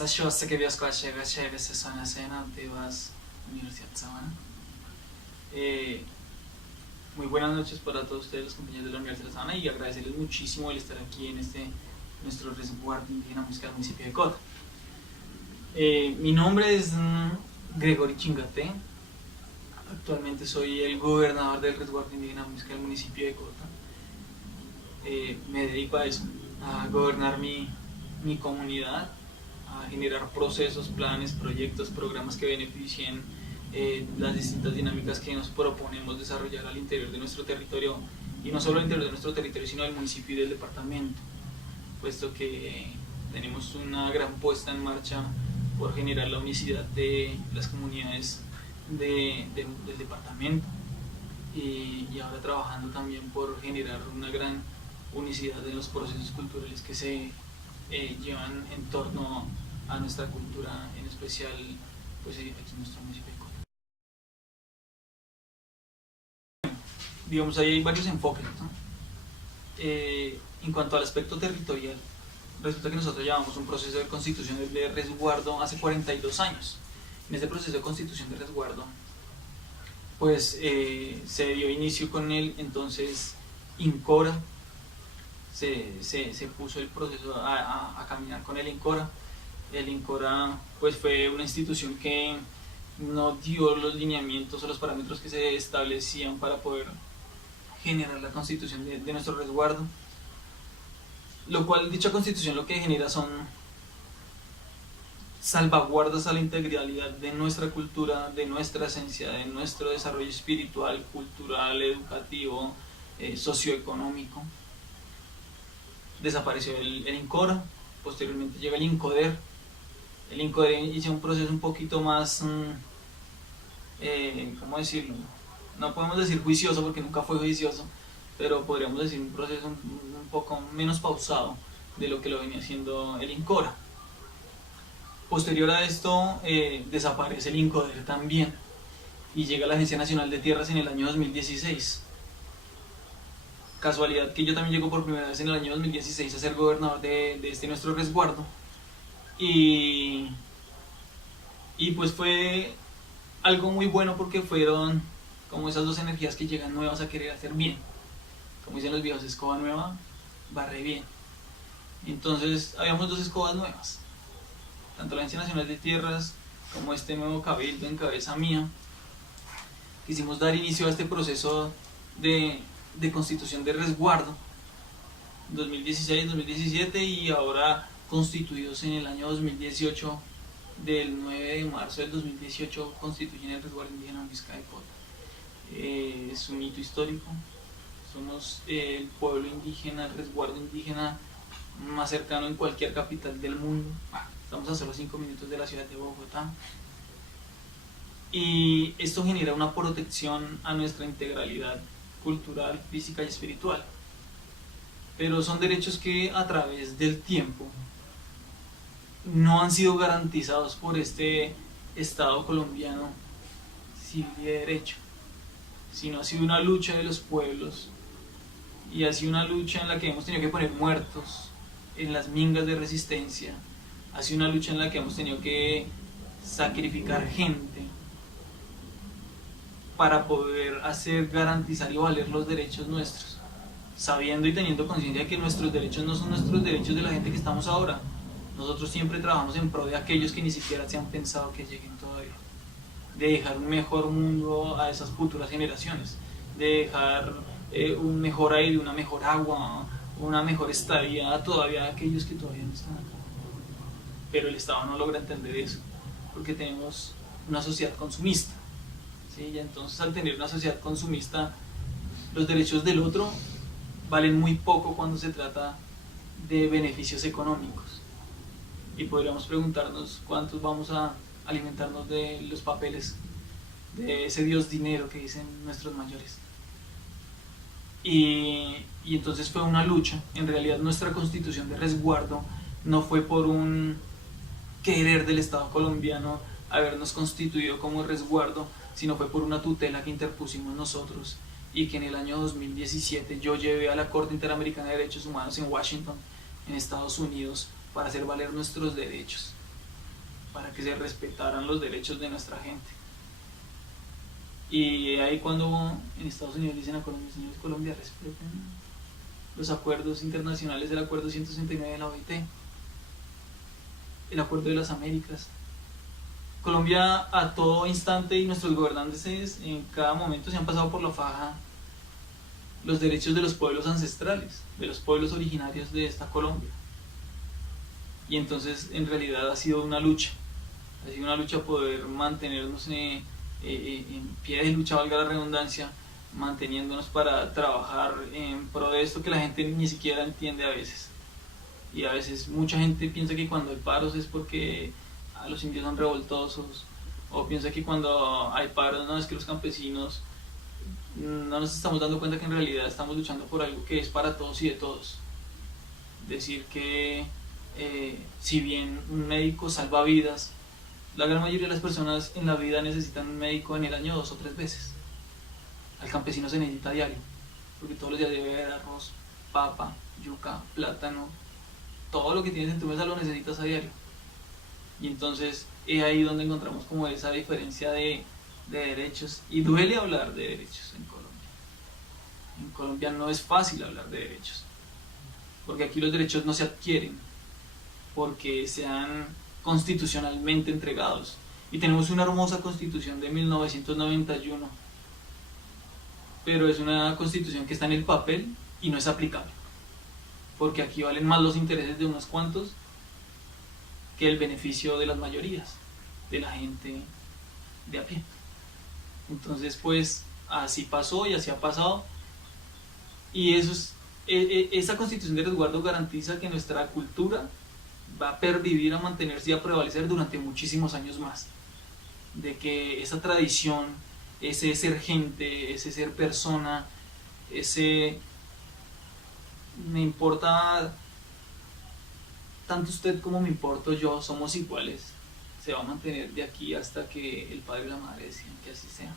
Sashos que Dios Coachega Cheve Sesana Sena Tebas Universidad Sabana. Muy buenas noches para todos ustedes, los compañeros de la Universidad Sabana, y agradecerles muchísimo el estar aquí en nuestro resguardo indígena musical del municipio de Cota. Mi nombre es Gregory Chingate. Actualmente soy el gobernador del resguardo indígena musical del municipio de Cota. Me dedico a eso, a gobernar mi comunidad, a generar procesos, planes, proyectos, programas que beneficien las distintas dinámicas que nos proponemos desarrollar al interior de nuestro territorio, y no solo al interior de nuestro territorio, sino del municipio y del departamento, puesto que tenemos una gran puesta en marcha por generar la unicidad de las comunidades del departamento, y ahora trabajando también por generar una gran unicidad de los procesos culturales que se llevan en torno a nuestra cultura, en especial pues aquí en nuestro municipio de Cota. Digamos, ahí hay varios enfoques, ¿no? En cuanto al aspecto territorial, resulta que nosotros llevamos un proceso de constitución de resguardo hace 42 años. En este proceso de constitución de resguardo pues se dio inicio con el entonces INCORA. Se puso el proceso a caminar con el INCORA. El INCORA pues fue una institución que no dio los lineamientos o los parámetros que se establecían para poder generar la constitución de nuestro resguardo, lo cual dicha constitución lo que genera son salvaguardas a la integralidad de nuestra cultura, de nuestra esencia, de nuestro desarrollo espiritual, cultural, educativo, socioeconómico. Desapareció el INCORA, posteriormente llega el INCODER. El INCODER inició un proceso un poquito más, ¿cómo decirlo? No podemos decir juicioso porque nunca fue juicioso, pero podríamos decir un proceso un poco menos pausado de lo que lo venía haciendo el INCORA. Posterior a esto desaparece el INCODER también, y llega la Agencia Nacional de Tierras en el año 2016. Casualidad que yo también llego por primera vez en el año 2016 a ser gobernador de este nuestro resguardo, y pues fue algo muy bueno porque fueron como esas dos energías que llegan nuevas a querer hacer bien. Como dicen los viejos, escoba nueva barre bien. Entonces habíamos dos escobas nuevas, tanto la Agencia Nacional de Tierras como este nuevo cabildo en cabeza mía. Quisimos dar inicio a este proceso de constitución de resguardo 2016-2017, y ahora constituidos en el año 2018, del 9 de marzo del 2018 constituyen el resguardo indígena Muisca de Cota. Es un hito histórico. Somos el pueblo indígena, el resguardo indígena más cercano en cualquier capital del mundo. Estamos a solo 5 minutos de la ciudad de Bogotá, y esto genera una protección a nuestra integralidad cultural, física y espiritual. Pero son derechos que a través del tiempo no han sido garantizados por este Estado colombiano civil y de derecho, sino ha sido una lucha de los pueblos, y ha sido una lucha en la que hemos tenido que poner muertos en las mingas de resistencia. Ha sido una lucha en la que hemos tenido que sacrificar gente para poder hacer garantizar y valer los derechos nuestros, sabiendo y teniendo conciencia de que nuestros derechos no son nuestros derechos de la gente que estamos ahora. Nosotros siempre trabajamos en pro de aquellos que ni siquiera se han pensado que lleguen todavía, de dejar un mejor mundo a esas futuras generaciones, de dejar un mejor aire, una mejor agua, una mejor estadía todavía a aquellos que todavía no están acá. Pero el Estado no logra entender eso, porque tenemos una sociedad consumista, ¿sí? Y entonces, al tener una sociedad consumista, los derechos del otro valen muy poco cuando se trata de beneficios económicos. Y podríamos preguntarnos cuántos vamos a alimentarnos de los papeles, de ese Dios dinero que dicen nuestros mayores. Y entonces fue una lucha. En realidad nuestra constitución de resguardo no fue por un querer del Estado colombiano habernos constituido como resguardo, sino fue por una tutela que interpusimos nosotros, y que en el año 2017 yo llevé a la Corte Interamericana de Derechos Humanos en Washington, en Estados Unidos, para hacer valer nuestros derechos. para que se respetaran los derechos de nuestra gente. Y ahí cuando en Estados Unidos dicen a Colombia, señores, Colombia, respeten los acuerdos internacionales, el acuerdo 169 de la OIT, el acuerdo de las Américas. Colombia a todo instante y nuestros gobernantes en cada momento se han pasado por la faja los derechos de los pueblos ancestrales, de los pueblos originarios de esta Colombia. Y entonces en realidad ha sido una lucha poder mantenernos en pie de lucha, valga la redundancia, manteniéndonos para trabajar en pro de esto que la gente ni siquiera entiende a veces. Y a veces mucha gente piensa que cuando hay paros es porque los indios son revoltosos, o piensa que cuando hay paros no es que los campesinos, no nos estamos dando cuenta que en realidad estamos luchando por algo que es para todos y de todos. Decir que si bien un médico salva vidas, la gran mayoría de las personas en la vida necesitan un médico en el año 2 o 3 veces. Al campesino se necesita diario, porque todos los días debe haber arroz, papa, yuca, plátano, todo lo que tienes en tu mesa lo necesitas a diario. Y entonces es ahí donde encontramos como esa diferencia de derechos, y duele hablar de derechos en Colombia. En Colombia no es fácil hablar de derechos, porque aquí los derechos no se adquieren, porque sean constitucionalmente entregados. Y tenemos una hermosa constitución de 1991, pero es una constitución que está en el papel y no es aplicable, porque aquí valen más los intereses de unos cuantos que el beneficio de las mayorías, de la gente de a pie. Entonces pues así pasó y así ha pasado, y eso es, esa constitución de resguardo garantiza que nuestra cultura va a pervivir, a mantenerse y a prevalecer durante muchísimos años más, de que esa tradición, ese ser gente, ese ser persona, ese me importa tanto usted como me importo yo, somos iguales, se va a mantener de aquí hasta que el padre y la madre deciden que así sea.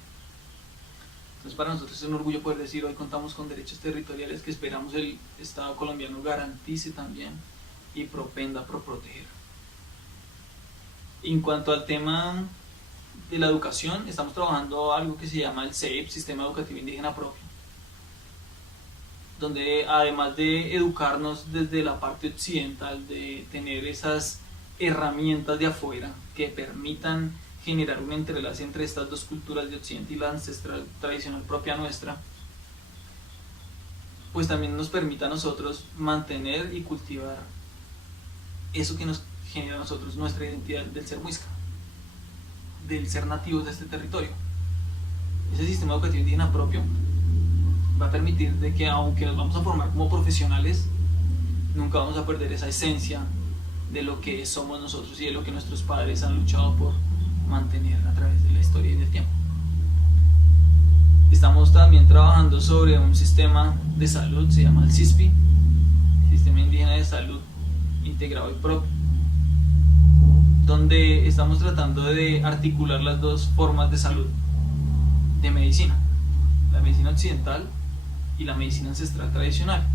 Entonces para nosotros es un orgullo poder decir, hoy contamos con derechos territoriales que esperamos el Estado colombiano garantice también y propenda por proteger. En cuanto al tema de la educación, estamos trabajando algo que se llama el CEIP, Sistema Educativo Indígena Propio, donde además de educarnos desde la parte occidental, de tener esas herramientas de afuera que permitan generar un entrelace entre estas dos culturas de occidente y la ancestral tradicional propia nuestra, pues también nos permita a nosotros mantener y cultivar eso que nos genera a nosotros nuestra identidad del ser muisca, del ser nativos de este territorio. Ese sistema educativo indígena propio va a permitir de que, aunque nos vamos a formar como profesionales, nunca vamos a perder esa esencia de lo que somos nosotros y de lo que nuestros padres han luchado por mantener a través de la historia y del tiempo. Estamos también trabajando sobre un sistema de salud, se llama el SISPI, Sistema Indígena de Salud Integrado y Propio, donde estamos tratando de articular las dos formas de salud, de medicina, la medicina occidental y la medicina ancestral tradicional.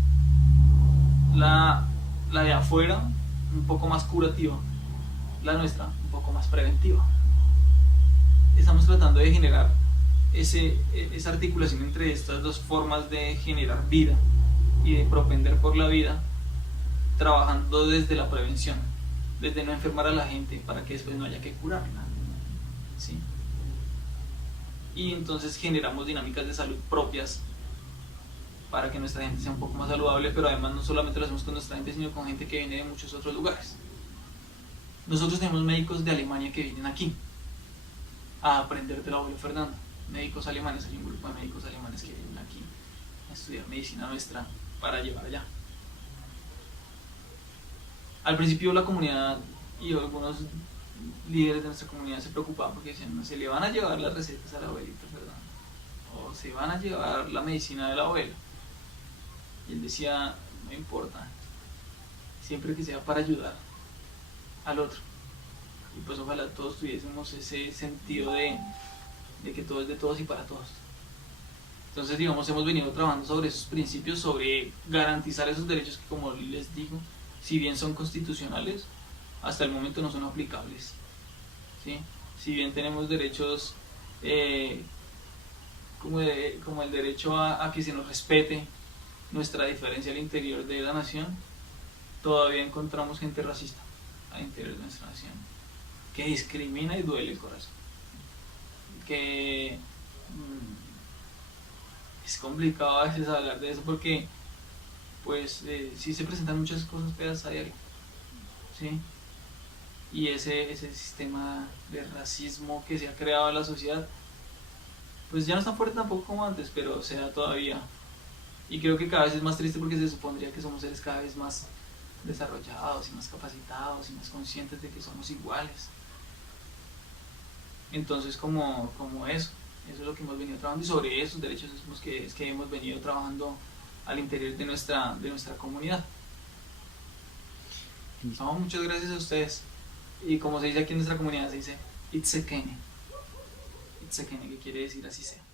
La de afuera un poco más curativa, la nuestra un poco más preventiva. Estamos tratando de generar esa articulación entre estas dos formas de generar vida y de propender por la vida, trabajando desde la prevención, desde no enfermar a la gente para que después no haya que curarla, ¿sí? Y entonces generamos dinámicas de salud propias para que nuestra gente sea un poco más saludable, pero además no solamente lo hacemos con nuestra gente, sino con gente que viene de muchos otros lugares. Nosotros tenemos médicos de Alemania que vienen aquí a aprender del abuelo Fernando, médicos alemanes, hay un grupo de médicos alemanes que vienen aquí a estudiar medicina nuestra para llevar allá. Al principio la comunidad y algunos líderes de nuestra comunidad se preocupaban porque decían, no, se le van a llevar las recetas al abuelito Fernando, o se van a llevar la medicina del abuelo. Y él decía, no importa, siempre que sea para ayudar al otro. Y pues ojalá todos tuviésemos ese sentido de que todo es de todos y para todos. Entonces, digamos, hemos venido trabajando sobre esos principios, sobre garantizar esos derechos que, como les digo, si bien son constitucionales, hasta el momento no son aplicables ¿sí? Si bien tenemos derechos eh, como el derecho a que se nos respete nuestra diferencia al interior de la nación, todavía encontramos gente racista al interior de nuestra nación, que discrimina y duele el corazón, que es complicado a veces hablar de eso porque pues sí se presentan muchas cosas feas a diario, ¿sí? Y ese sistema de racismo que se ha creado en la sociedad pues ya no es tan fuerte tampoco como antes, pero se da todavía. Y creo que cada vez es más triste porque se supondría que somos seres cada vez más desarrollados y más capacitados y más conscientes de que somos iguales. Entonces como eso es lo que hemos venido trabajando y sobre esos derechos es que hemos venido trabajando al interior de nuestra comunidad. No, muchas gracias a ustedes. Y como se dice aquí en nuestra comunidad, se dice Itzekene. Itzekene, que quiere decir así sea.